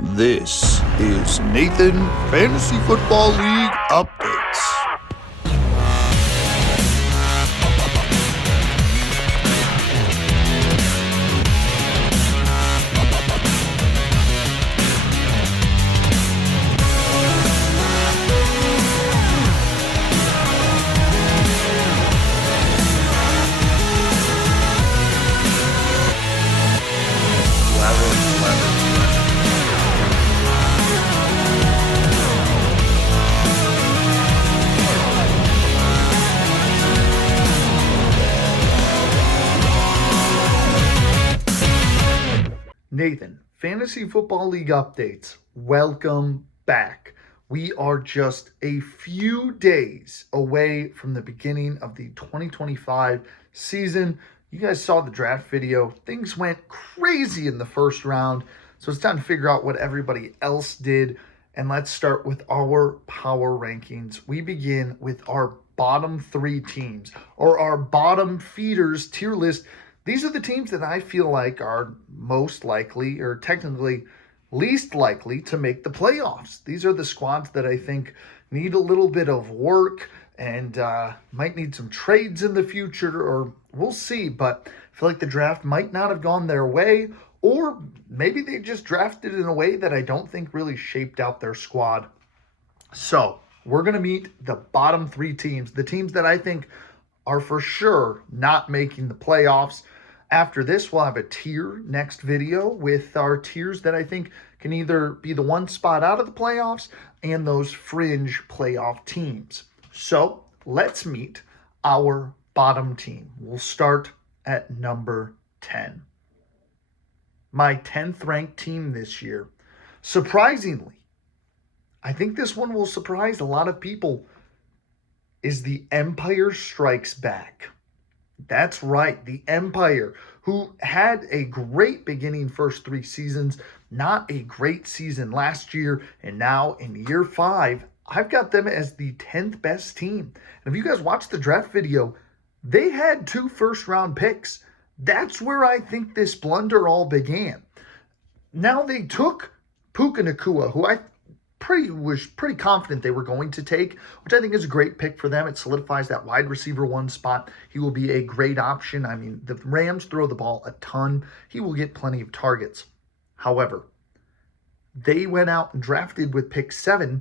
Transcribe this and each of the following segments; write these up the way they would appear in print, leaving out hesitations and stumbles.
This is Nathan Fantasy Football League Updates. Nathan, Fantasy Football League Updates. Welcome back. We are just a few days away from the beginning of the 2025 season. You guys saw the draft video. Things went crazy in the first round, so it's time to figure out what everybody else did. And let's start with our power rankings. We begin with our bottom three teams, or our bottom feeders tier list. These are the teams that I feel like are most likely, or technically least likely, to make the playoffs. These are the squads that I think need a little bit of work and might need some trades in the future, or we'll see. But I feel like the draft might not have gone their way, or maybe they just drafted in a way that I don't think really shaped out their squad. So we're going to meet the bottom three teams, the teams that I think are for sure not making the playoffs. After this, we'll have a tier next video with our tiers that I think can either be the one spot out of the playoffs and those fringe playoff teams. So let's meet our bottom team. We'll start at number 10. My 10th ranked team this year. Surprisingly, I think this one will surprise a lot of people, is the Empire Strikes Back. That's right, the Empire, who had a great beginning first three seasons, not a great season last year, and now in year 5, I've got them as the 10th best team. And if you guys watched the draft video, they had 2 first-round picks. That's where I think this blunder all began. Now they took Puka Nacua, who I was pretty confident they were going to take, which I think is a great pick for them. It solidifies that wide receiver 1 spot. He will be a great option. I mean, the Rams throw the ball a ton. He will get plenty of targets. However, they went out and drafted with pick 7,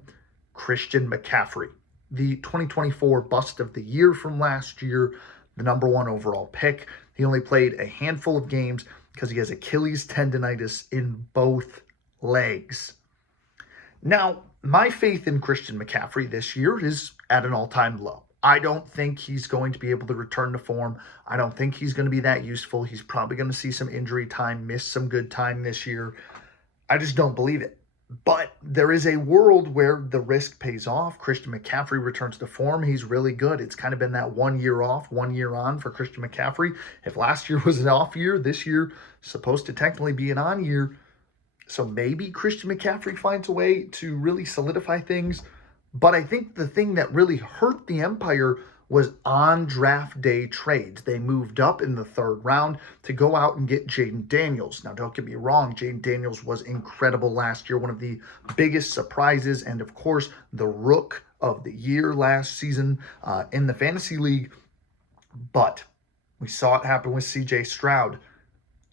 Christian McCaffrey, the 2024 bust of the year from last year, the number 1 overall pick. He only played a handful of games because he has Achilles tendonitis in both legs. Now, my faith in Christian McCaffrey this year is at an all-time low. I don't think he's going to be able to return to form. I don't think he's going to be that useful. He's probably going to see some injury time, miss some good time this year. I just don't believe it. But there is a world where the risk pays off. Christian McCaffrey returns to form. He's really good. It's kind of been that 1 year off, 1 year on for Christian McCaffrey. If last year was an off year, this year supposed to technically be an on year. So maybe Christian McCaffrey finds a way to really solidify things. But I think the thing that really hurt the Empire was on draft day trades. They moved up in the 3rd round to go out and get Jaden Daniels. Now, don't get me wrong. Jaden Daniels was incredible last year. One of the biggest surprises. And, of course, the rook of the year last season in the fantasy league. But we saw it happen with C.J. Stroud.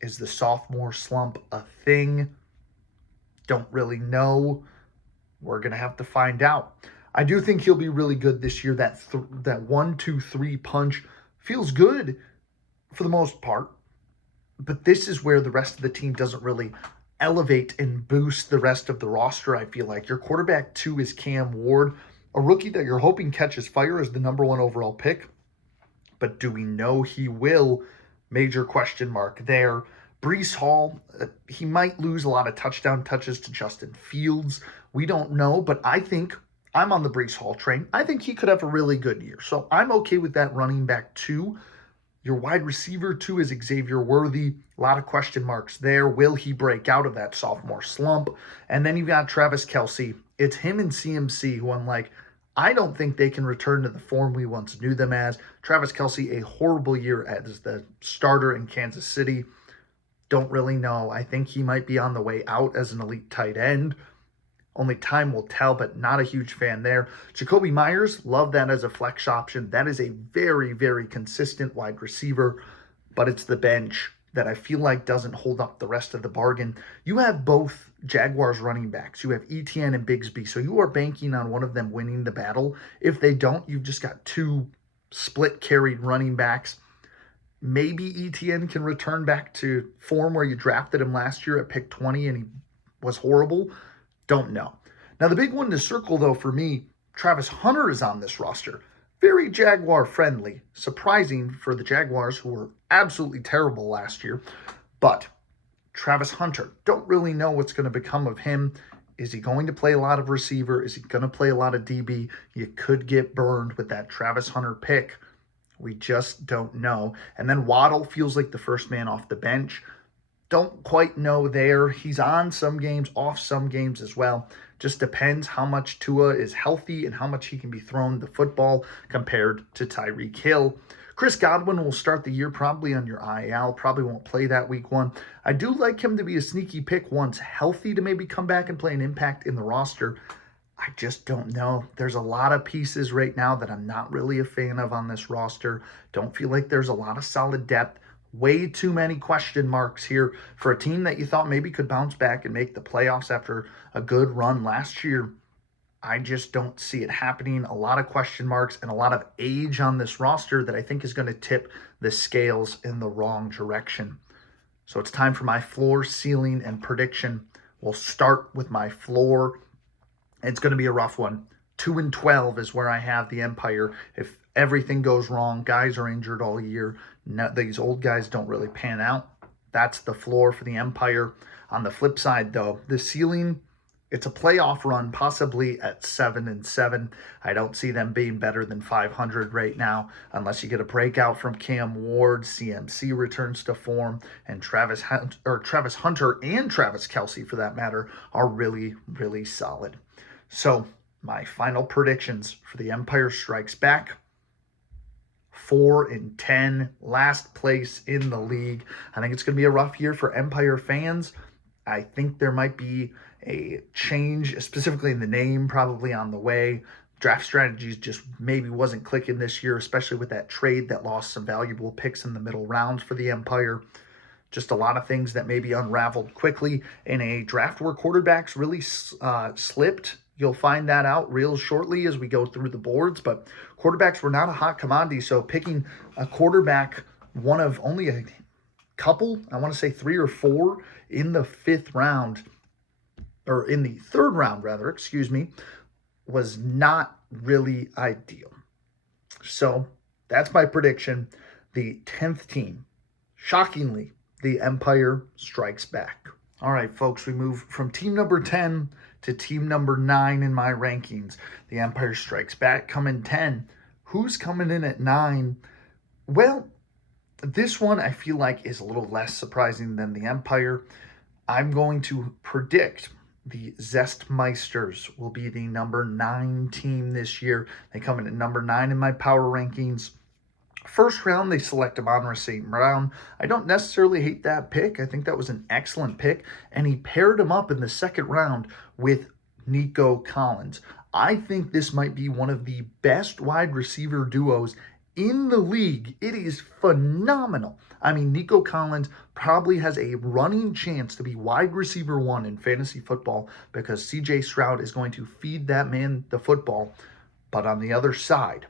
Is the sophomore slump a thing? Don't really know. We're going to have to find out. I do think he'll be really good this year. That 1, 2, 3 punch feels good for the most part. But this is where the rest of the team doesn't really elevate and boost the rest of the roster, I feel like. Your quarterback 2 is Cam Ward, a rookie that you're hoping catches fire as the number 1 overall pick. But do we know he will? Major question mark there. Breece Hall, he might lose a lot of touchdown touches to Justin Fields. We don't know, but I think I'm on the Breece Hall train. I think he could have a really good year. So I'm okay with that running back 2. Your wide receiver 2 is Xavier Worthy. A lot of question marks there. Will he break out of that sophomore slump? And then you've got Travis Kelce. It's him and CMC, who I'm like, I don't think they can return to the form we once knew them as. Travis Kelce, a horrible year as the starter in Kansas City. Don't really know. I think he might be on the way out as an elite tight end. Only time will tell, but not a huge fan there. Jacoby Myers, love that as a flex option. That is a very, very consistent wide receiver, but it's the bench that I feel like doesn't hold up the rest of the bargain. You have both Jaguars running backs. You have ETN and Bigsby, so you are banking on one of them winning the battle. If they don't, you've just got two split carried running backs. Maybe ETN can return back to form where you drafted him last year at pick 20 and he was horrible. Don't know. Now, the big one to circle, though, for me, Travis Hunter is on this roster. Very Jaguar friendly. Surprising for the Jaguars, who were absolutely terrible last year. But Travis Hunter, don't really know what's going to become of him. Is he going to play a lot of receiver? Is he going to play a lot of DB? You could get burned with that Travis Hunter pick. We just don't know. And then Waddle feels like the first man off the bench. Don't quite know there. He's on some games, off some games as well. Just depends how much Tua is healthy and how much he can be thrown the football compared to Tyreek Hill. Chris Godwin will start the year probably on your IL, probably won't play that week 1. I do like him to be a sneaky pick once healthy to maybe come back and play an impact in the roster. I just don't know. There's a lot of pieces right now that I'm not really a fan of on this roster. Don't feel like there's a lot of solid depth. Way too many question marks here for a team that you thought maybe could bounce back and make the playoffs after a good run last year. I just don't see it happening. A lot of question marks and a lot of age on this roster that I think is going to tip the scales in the wrong direction. So it's time for my floor, ceiling, and prediction. We'll start with my floor. It's going to be a rough one. 2-12 is where I have the Empire. If everything goes wrong, guys are injured all year, these old guys don't really pan out. That's the floor for the Empire. On the flip side, though, the ceiling, it's a playoff run, possibly at 7-7. I don't see them being better than 500 right now, unless you get a breakout from Cam Ward, CMC returns to form, and Travis Hunter and Travis Kelce, for that matter, are really, really solid. So my final predictions for the Empire Strikes Back: 4-10, last place in the league. I think it's going to be a rough year for Empire fans. I think there might be a change, specifically in the name, probably on the way. Draft strategies just maybe wasn't clicking this year, especially with that trade that lost some valuable picks in the middle rounds for the Empire. Just a lot of things that maybe unraveled quickly in a draft where quarterbacks really slipped. You'll find that out real shortly as we go through the boards, but quarterbacks were not a hot commodity, so picking a quarterback, one of only a couple, I want to say 3 or 4 in the 5th round, or in the 3rd round rather, was not really ideal. So that's my prediction. The 10th team, shockingly, the Empire Strikes Back. All right, folks, we move from team number 10 to team number 9 in my rankings. The Empire Strikes Back coming 10. Who's coming in at 9? Well, this one I feel like is a little less surprising than the Empire. I'm going to predict the Zestmeisters will be the number 9 team this year. They come in at number 9 in my power rankings. First round, they select Amon-Ra St. Brown. I don't necessarily hate that pick. I think that was an excellent pick. And he paired him up in the 2nd round with Nico Collins. I think this might be one of the best wide receiver duos in the league. It is phenomenal. I mean, Nico Collins probably has a running chance to be wide receiver 1 in fantasy football because C.J. Stroud is going to feed that man the football. But on the other side,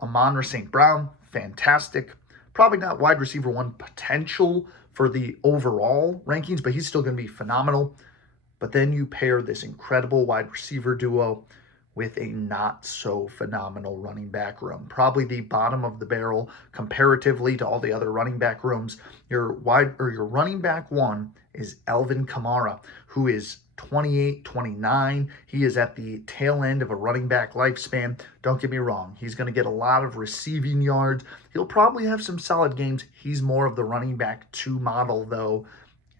Amon-Ra St. Brown, fantastic. Probably not wide receiver 1 potential for the overall rankings, but he's still going to be phenomenal. But then you pair this incredible wide receiver duo with a not so phenomenal running back room. Probably the bottom of the barrel comparatively to all the other running back rooms. Your running back 1 is Alvin Kamara, who is 28, 29. He is at the tail end of a running back lifespan. Don't get me wrong. He's going to get a lot of receiving yards. He'll probably have some solid games. He's more of the running back 2 model, though.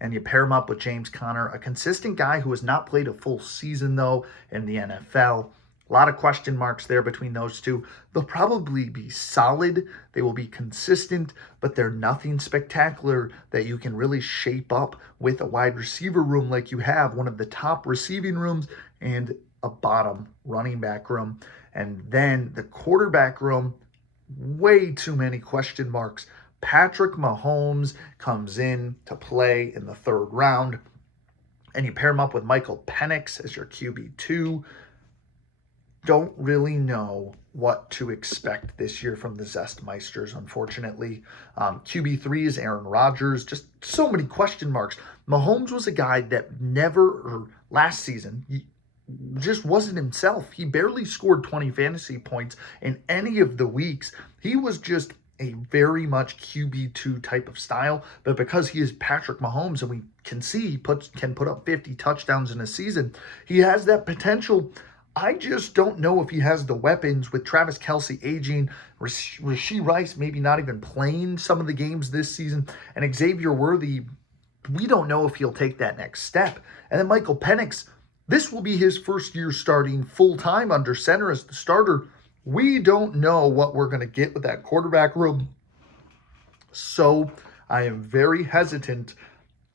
And you pair him up with James Conner, a consistent guy who has not played a full season, though, in the NFL. A lot of question marks there between those two. They'll probably be solid. They will be consistent, but they're nothing spectacular that you can really shape up with a wide receiver room like you have, one of the top receiving rooms and a bottom running back room. And then the quarterback room, way too many question marks. Patrick Mahomes comes in to play in the third round, and you pair him up with Michael Penix as your QB2. Don't really know what to expect this year from the Zestmeisters, unfortunately. QB3 is Aaron Rodgers. Just so many question marks. Mahomes was a guy that last season, just wasn't himself. He barely scored 20 fantasy points in any of the weeks. He was just a very much QB2 type of style, but because he is Patrick Mahomes and we can see he can put up 50 touchdowns in a season, he has that potential. I just don't know if he has the weapons with Travis Kelce aging, Rashee Rice maybe not even playing some of the games this season, and Xavier Worthy, we don't know if he'll take that next step. And then Michael Penix, this will be his first year starting full-time under center as the starter. We don't know what we're going to get with that quarterback room. So I am very hesitant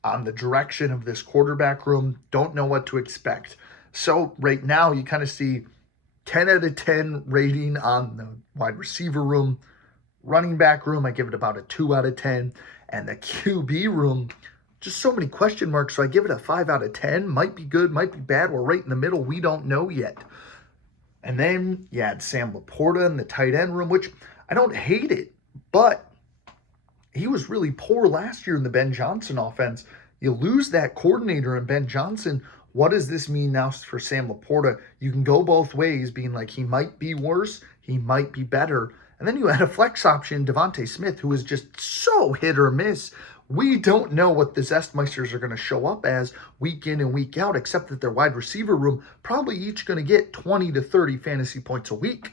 on the direction of this quarterback room. Don't know what to expect. So right now you kind of see 10 out of 10 rating on the wide receiver room. Running back room, I give it about a 2 out of 10. And the QB room, just so many question marks. So I give it a 5 out of 10. Might be good, might be bad. We're right in the middle. We don't know yet. And then you had Sam Laporta in the tight end room, which I don't hate it, but he was really poor last year in the Ben Johnson offense. You lose that coordinator in Ben Johnson. What does this mean now for Sam Laporta? You can go both ways, being like he might be worse, he might be better. And then you had a flex option, Devontae Smith, who is just so hit or miss. We don't know what the Zestmeisters are going to show up as week in and week out, except that their wide receiver room probably each going to get 20 to 30 fantasy points a week.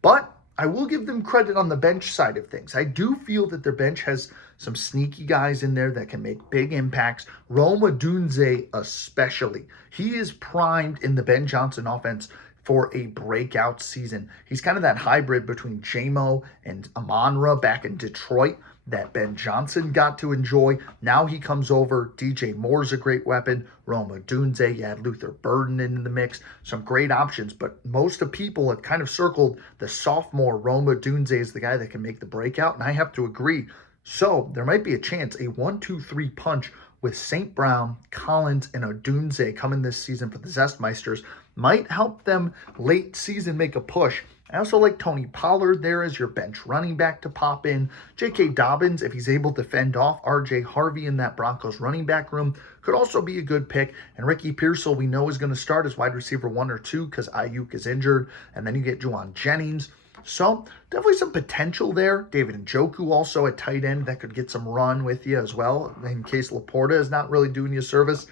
But I will give them credit on the bench side of things. I do feel that their bench has some sneaky guys in there that can make big impacts. Rome Odunze especially. He is primed in the Ben Johnson offense for a breakout season. He's kind of that hybrid between J-Mo and Amon-Ra back in Detroit that Ben Johnson got to enjoy. Now he comes over. DJ Moore's a great weapon. Rome Odunze, you had Luther Burden in the mix. Some great options, but most of people have kind of circled the sophomore Rome Odunze is the guy that can make the breakout, and I have to agree. So there might be a chance, a 1-2-3 punch with St. Brown, Collins, and Odunze coming this season for the Zestmeisters might help them late season make a push. I also like Tony Pollard there as your bench running back to pop in. J.K. Dobbins, if he's able to fend off R.J. Harvey in that Broncos running back room, could also be a good pick. And Ricky Pearsall, we know, is going to start as wide receiver 1 or 2 because Ayuk is injured. And then you get Juwan Jennings. So definitely some potential there. David Njoku also at tight end that could get some run with you as well in case Laporta is not really doing you a service.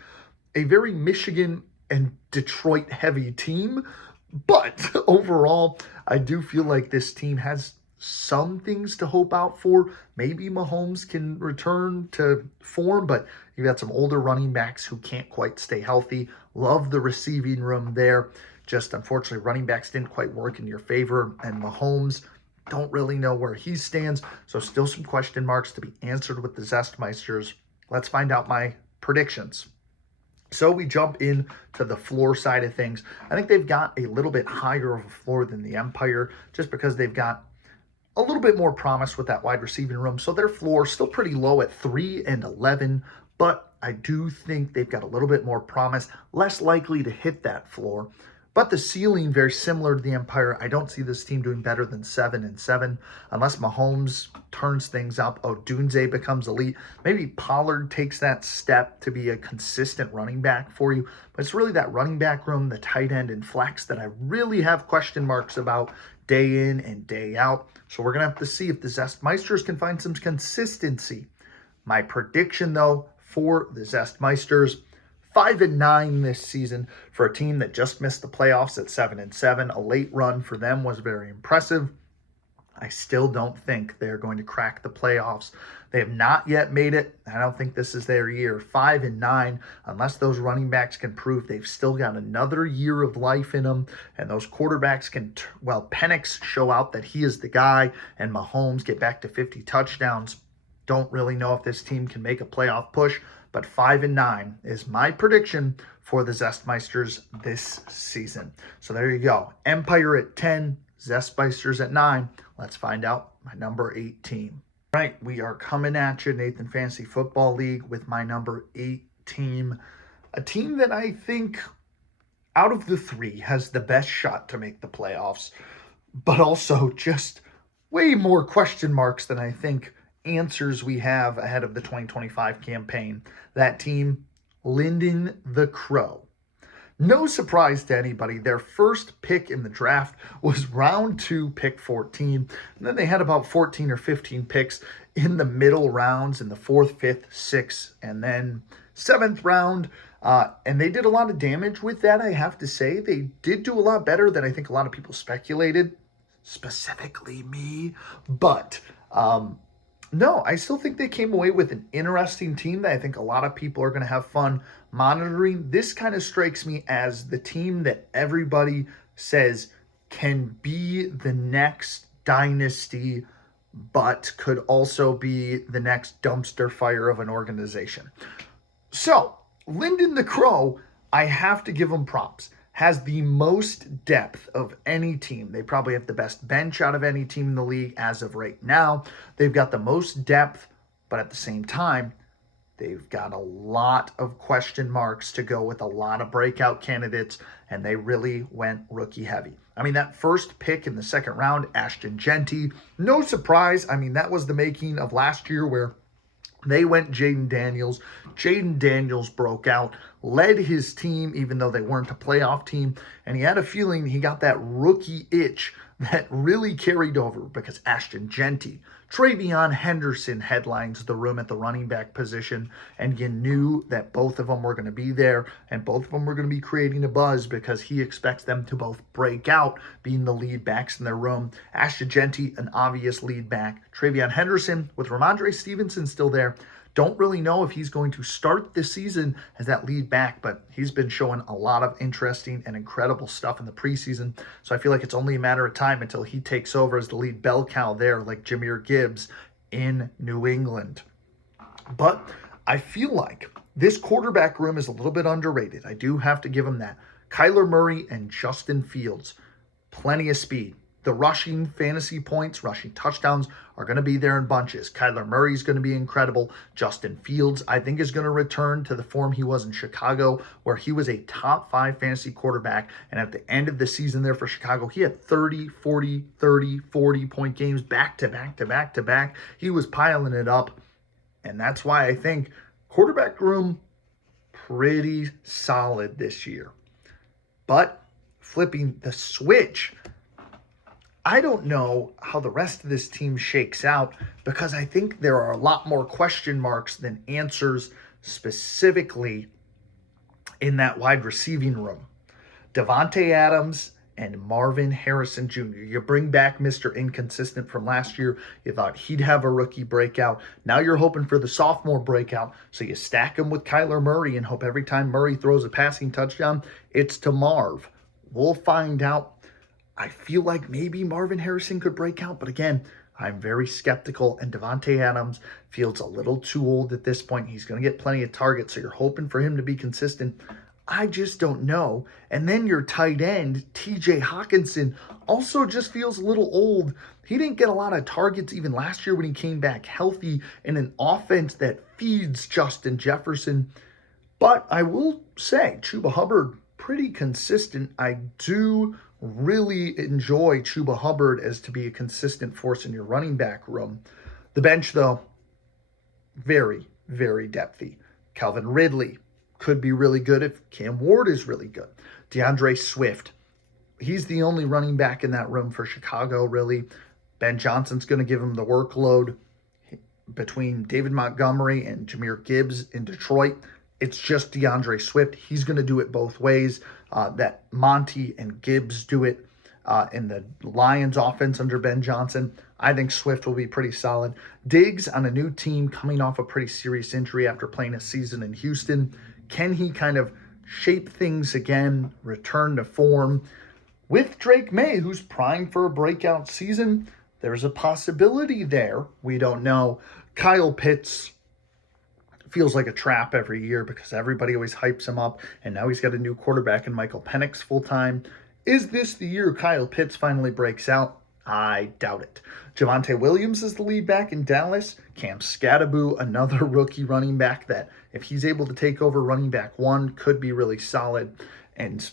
A very Michigan and Detroit heavy team. But overall, I do feel like this team has some things to hope out for. Maybe Mahomes can return to form, but you've got some older running backs who can't quite stay healthy. Love the receiving room there. Just unfortunately, running backs didn't quite work in your favor. And Mahomes, don't really know where he stands. So still some question marks to be answered with the Zestmeisters. Let's find out my predictions. So we jump in to the floor side of things. I think they've got a little bit higher of a floor than the Empire just because they've got a little bit more promise with that wide receiving room. So their floor is still pretty low at 3-11, but I do think they've got a little bit more promise, less likely to hit that floor. But the ceiling, very similar to the Empire. I don't see this team doing better than 7-7 unless Mahomes turns things up. Odunze becomes elite. Maybe Pollard takes that step to be a consistent running back for you. But it's really that running back room, the tight end, and flex that I really have question marks about day in and day out. So we're going to have to see if the Zestmeisters can find some consistency. My prediction, though, for the Zestmeisters, 5-9 this season for a team that just missed the playoffs at 7-7. A late run for them was very impressive. I still don't think they're going to crack the playoffs. They have not yet made it. I don't think this is their year. 5-9, unless those running backs can prove they've still got another year of life in them, and those quarterbacks can, Penix show out that he is the guy, and Mahomes get back to 50 touchdowns. Don't really know if this team can make a playoff push, but 5-9 is my prediction for the Zestmeisters this season. So there you go. Empire at 10, Zestmeisters at 9. Let's find out my number 8 team. All right, we are coming at you, Nathan Fantasy Football League, with my number 8 team. A team that I think out of the 3 has the best shot to make the playoffs, but also just way more question marks than I think answers we have ahead of the 2025 campaign. That team, Linden the Crow. No surprise to anybody, their first pick in the draft was round 2, pick 14. And then they had about 14 or 15 picks in the middle rounds in the 4th, 5th, 6th, and then 7th round. And they did a lot of damage with that, I have to say. They did do a lot better than I think a lot of people speculated, specifically me. But no, I still think they came away with an interesting team that I think a lot of people are going to have fun monitoring. This kind of strikes me as the team that everybody says can be the next dynasty, but could also be the next dumpster fire of an organization. So, Linden the Crow, I have to give them props, has the most depth of any team. They probably have the best bench out of any team in the league as of right now. They've got the most depth, but at the same time, they've got a lot of question marks to go with a lot of breakout candidates, and they really went rookie heavy. I mean, that first pick in the 2nd round, Ashton Genty, no surprise. I mean, that was the making of last year where they went Jaden Daniels. Jaden Daniels broke out, led his team, even though they weren't a playoff team. And he had a feeling he got that rookie itch that really carried over because Ashton Genty, Travion Henderson headlines the room at the running back position. And you knew that both of them were going to be there and both of them were going to be creating a buzz because he expects them to both break out, being the lead backs in their room. Ashton Genty, an obvious lead back. Travion Henderson with Ramondre Stevenson still there. Don't really know if he's going to start this season as that lead back, but he's been showing a lot of interesting and incredible stuff in the preseason. So I feel like it's only a matter of time until he takes over as the lead bell cow there, like Jahmyr Gibbs in New England. But I feel like this quarterback room is a little bit underrated. I do have to give him that. Kyler Murray and Justin Fields, plenty of speed. The rushing fantasy points, rushing touchdowns are going to be there in bunches. Kyler Murray is going to be incredible. Justin Fields, I think, is going to return to the form he was in Chicago, where he was a top 5 fantasy quarterback. And at the end of the season there for Chicago, he had 30, 40, 30, 40-point games back to back to back to back. He was piling it up. And that's why I think quarterback room, pretty solid this year. But flipping the switch, I don't know how the rest of this team shakes out because I think there are a lot more question marks than answers, specifically in that wide receiving room. Devontae Adams and Marvin Harrison Jr. You bring back Mr. Inconsistent from last year. You thought he'd have a rookie breakout. Now you're hoping for the sophomore breakout. So you stack him with Kyler Murray and hope every time Murray throws a passing touchdown, it's to Marv. We'll find out. I feel like maybe Marvin Harrison could break out, but again, I'm very skeptical, and Devontae Adams feels a little too old at this point. He's going to get plenty of targets, so you're hoping for him to be consistent. I just don't know. And then your tight end, TJ Hawkinson, also just feels a little old. He didn't get a lot of targets even last year when he came back healthy in an offense that feeds Justin Jefferson. But I will say, Chuba Hubbard, pretty consistent. I do really enjoy Chuba Hubbard as to be a consistent force in your running back room. The bench, though, very, very depthy. Calvin Ridley could be really good if Cam Ward is really good. DeAndre Swift, he's the only running back in that room for Chicago, really. Ben Johnson's going to give him the workload. Between David Montgomery and Jahmyr Gibbs in Detroit, it's just DeAndre Swift. He's going to do it both ways. That Monty and Gibbs do it in the Lions offense under Ben Johnson. I think Swift will be pretty solid. Diggs on a new team coming off a pretty serious injury after playing a season in Houston. Can he kind of shape things again, return to form? With Drake May, who's primed for a breakout season, there's a possibility there. We don't know. Kyle Pitts feels like a trap every year because everybody always hypes him up, and now he's got a new quarterback in Michael Penix full-time. Is this the year Kyle Pitts finally breaks out? I doubt it. Javonte Williams is the lead back in Dallas. Cam Scatterbo, another rookie running back that, if he's able to take over running back one, could be really solid. And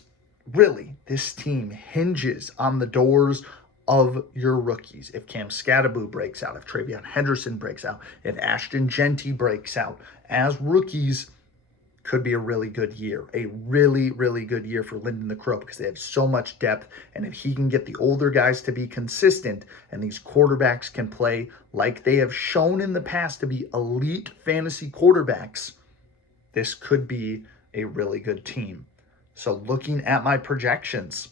really, this team hinges on the doors of your rookies. If Cam Scatterbo breaks out, if Travion Henderson breaks out, if Ashton Genty breaks out, as rookies, could be a really good year. A really, really good year for Lyndon the Crow because they have so much depth. And if he can get the older guys to be consistent and these quarterbacks can play like they have shown in the past to be elite fantasy quarterbacks, this could be a really good team. So looking at my projections,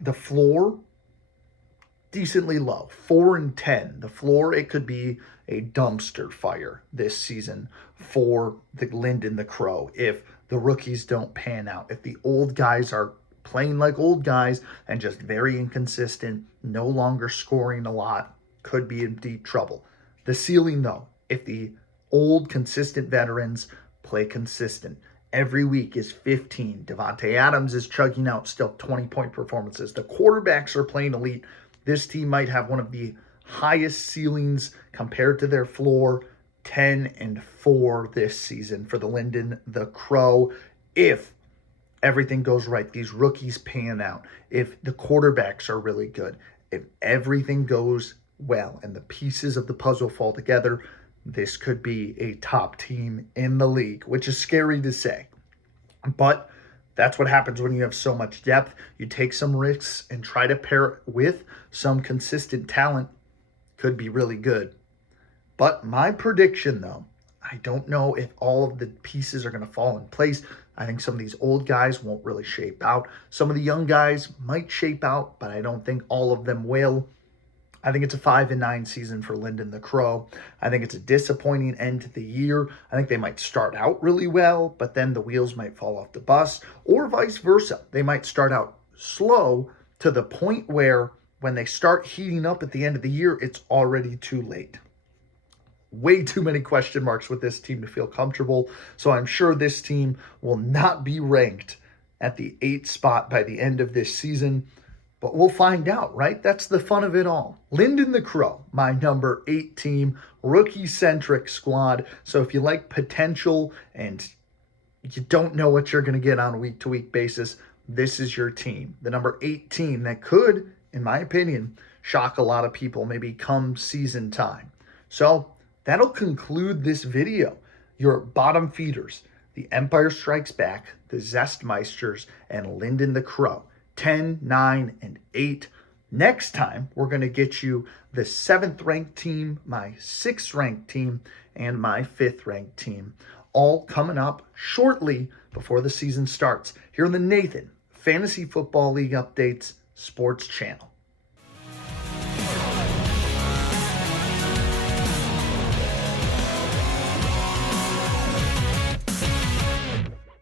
the floor, decently low, 4-10. The floor, it could be a dumpster fire this season for the Lyndon the Crow if the rookies don't pan out. If the old guys are playing like old guys and just very inconsistent, no longer scoring a lot, could be in deep trouble. The ceiling, though, if the old consistent veterans play consistent, every week is 15. Devontae Adams is chugging out still 20-point performances. The quarterbacks are playing elite. This team might have one of the highest ceilings compared to their floor, 10-4 this season for the Lyndon the Crow. If everything goes right, these rookies pan out, if the quarterbacks are really good, if everything goes well and the pieces of the puzzle fall together, this could be a top team in the league, which is scary to say. But that's what happens when you have so much depth. You take some risks and try to pair it with some consistent talent. Could be really good. But my prediction, though, I don't know if all of the pieces are going to fall in place. I think some of these old guys won't really shape out. Some of the young guys might shape out, but I don't think all of them will. I think it's a 5-9 season for Lyndon the Crow. I think it's a disappointing end to the year. I think they might start out really well, but then the wheels might fall off the bus, or vice versa. They might start out slow to the point where when they start heating up at the end of the year, it's already too late. Way too many question marks with this team to feel comfortable. So I'm sure this team will not be ranked at the 8th spot by the end of this season. But we'll find out, right? That's the fun of it all. Lyndon the Crow, my number 8 team, rookie-centric squad. So if you like potential and you don't know what you're going to get on a week-to-week basis, this is your team. The number 8 team that could, in my opinion, shock a lot of people maybe come season time. So that'll conclude this video. Your bottom feeders, the Empire Strikes Back, the Zestmeisters, and Lyndon the Crow. 10, 9, and 8. Next time, we're going to get you the 7th ranked team, my 6th ranked team, and my 5th ranked team. All coming up shortly before the season starts here on the Nathan Fantasy Football League Updates Sports Channel.